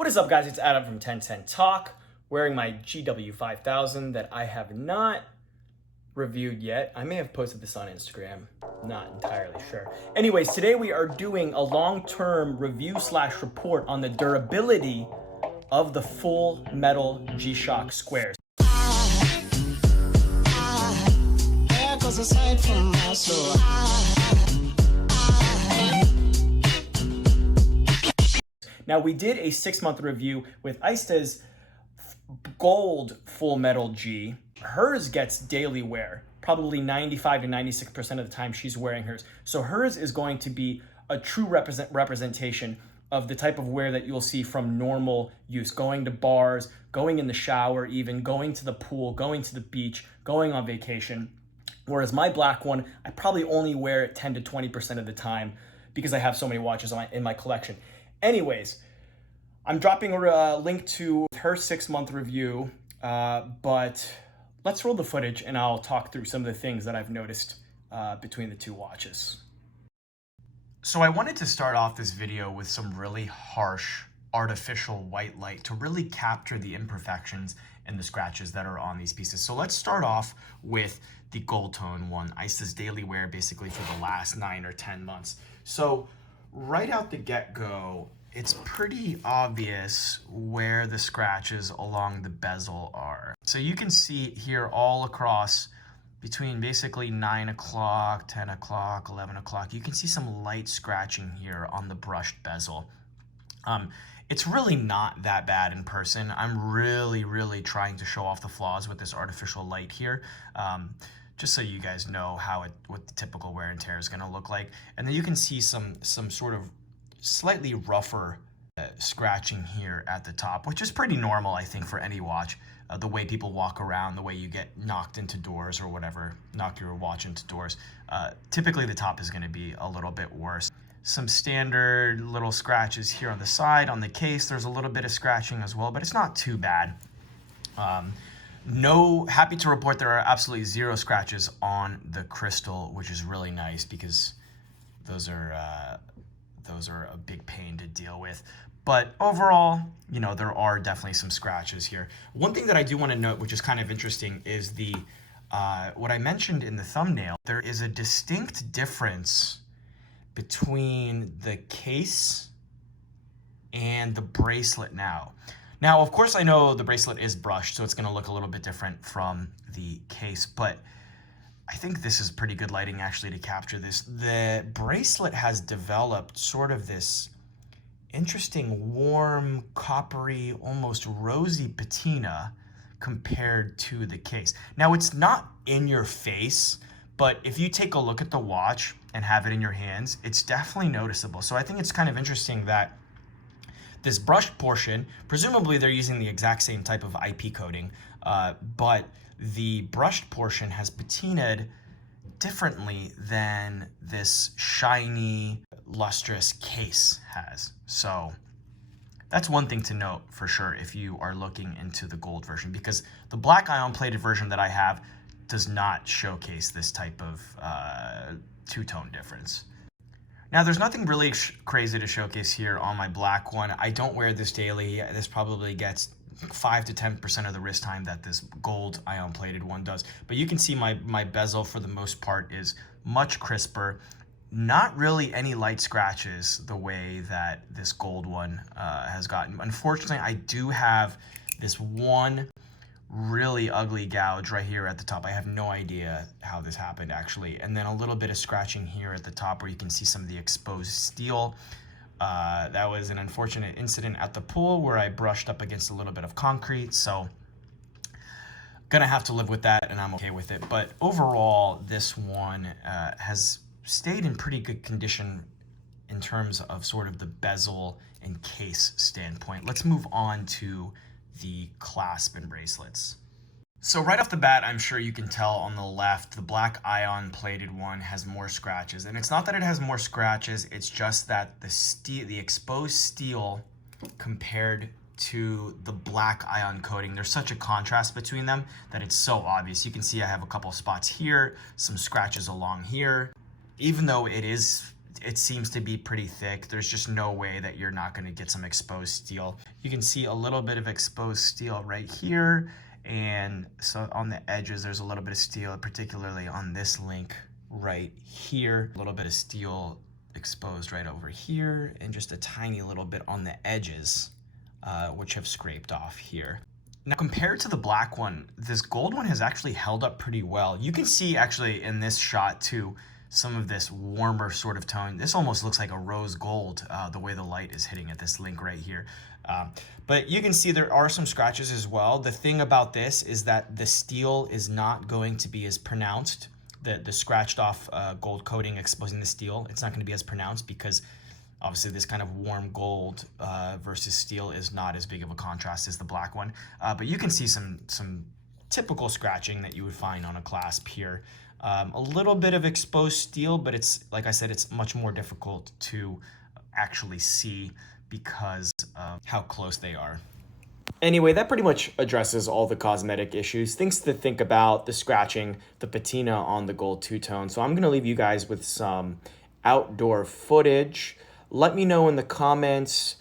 What is up, guys? It's Adam from 1010 Talk, wearing my GW5000 that I have not reviewed yet. I may have posted this on Instagram, not entirely sure. Anyways, today we are doing a long-term review/report on the durability of the full metal G-SHOCK squares. Now, we did a 6-month review with Aiste's gold full metal G. Hers gets daily wear, probably 95 to 96% of the time she's wearing hers. So hers is going to be a true representation of the type of wear that you'll see from normal use, going to bars, going in the shower even, going to the pool, going to the beach, going on vacation. Whereas my black one, I probably only wear it 10 to 20% of the time because I have so many watches in my collection. Anyways, I'm dropping a link to her 6-month review, but let's roll the footage and I'll talk through some of the things that I've noticed between the two watches. So I wanted to start off this video with some really harsh artificial white light to really capture the imperfections and the scratches that are on these pieces. So let's start off with the Goldtone one, Aiste's daily wear basically for the last 9 or 10 months. So right out the get-go, it's pretty obvious where the scratches along the bezel are. So you can see here all across between basically 9 o'clock, 10 o'clock, 11 o'clock, you can see some light scratching here on the brushed bezel. It's really not that bad in person. I'm really trying to show off the flaws with this artificial light here. Just so you guys know what the typical wear and tear is going to look like. And then you can see some sort of slightly rougher scratching here at the top, which is pretty normal, I think, for any watch. The way people walk around, the way you get knocked into doors or whatever, knock your watch into doors. Typically the top is going to be a little bit worse. Some standard little scratches here on the side. On the case, there's a little bit of scratching as well, but it's not too bad. Happy to report there are absolutely 0 scratches on the crystal, which is really nice because those are a big pain to deal with. But overall, you know, there are definitely some scratches here. One thing that I do want to note, which is kind of interesting, is the what I mentioned in the thumbnail. There is a distinct difference between the case and the bracelet now. Now, of course, I know the bracelet is brushed, so it's going to look a little bit different from the case, but I think this is pretty good lighting actually to capture this. The bracelet has developed sort of this interesting, warm, coppery, almost rosy patina compared to the case. Now, it's not in your face, but if you take a look at the watch and have it in your hands, it's definitely noticeable. So I think it's kind of interesting that this brushed portion, presumably they're using the exact same type of IP coating, but the brushed portion has patinaed differently than this shiny, lustrous case has. So that's one thing to note for sure if you are looking into the gold version, because the black ion plated version that I have does not showcase this type of two-tone difference. Now, there's nothing really crazy to showcase here on my black one. I don't wear this daily. This probably gets 5 to 10% of the wrist time that this gold ion plated one does. But you can see my bezel for the most part is much crisper. Not really any light scratches the way that this gold one has gotten. Unfortunately, I do have this one really ugly gouge right here at the top. I have no idea how this happened actually. And then a little bit of scratching here at the top where you can see some of the exposed steel. That was an unfortunate incident at the pool where I brushed up against a little bit of concrete. So gonna have to live with that, and I'm okay with it. But overall, this one has stayed in pretty good condition in terms of sort of the bezel and case standpoint. Let's move on to the clasp and bracelets. So right off the bat, I'm sure you can tell on the left, the black ion plated one has more scratches. And it's not that it has more scratches, it's just that the exposed steel compared to the black ion coating, there's such a contrast between them that it's so obvious. You can see I have a couple spots here, some scratches along here. Even though it is it seems to be pretty thick. There's just no way that you're not going to get some exposed steel. You can see a little bit of exposed steel right here, and so on the edges there's a little bit of steel, particularly on this link right here. A little bit of steel exposed right over here, and just a tiny little bit on the edges, which have scraped off here. Now, compared to the black one, this gold one has actually held up pretty well. You can see actually in this shot too, some of this warmer sort of tone. This almost looks like a rose gold, the way the light is hitting at this link right here. But you can see there are some scratches as well. The thing about this is that the steel is not going to be as pronounced. The scratched off gold coating exposing the steel, it's not going to be as pronounced because obviously this kind of warm gold versus steel is not as big of a contrast as the black one. But you can see some typical scratching that you would find on a clasp here. A little bit of exposed steel, but it's, like I said, it's much more difficult to actually see because of how close they are. Anyway, that pretty much addresses all the cosmetic issues. Things to think about: the scratching, the patina on the gold two-tone. So I'm going to leave you guys with some outdoor footage. Let me know in the comments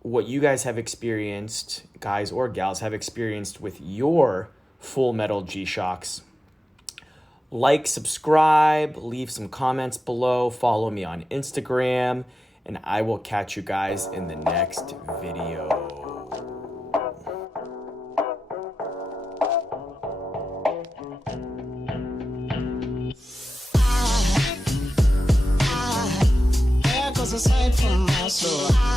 what you guys have experienced, guys or gals, have experienced with your Full Metal G-Shocks. Like, subscribe, leave some comments below, follow me on Instagram, and I will catch you guys in the next video. Aside from my soul.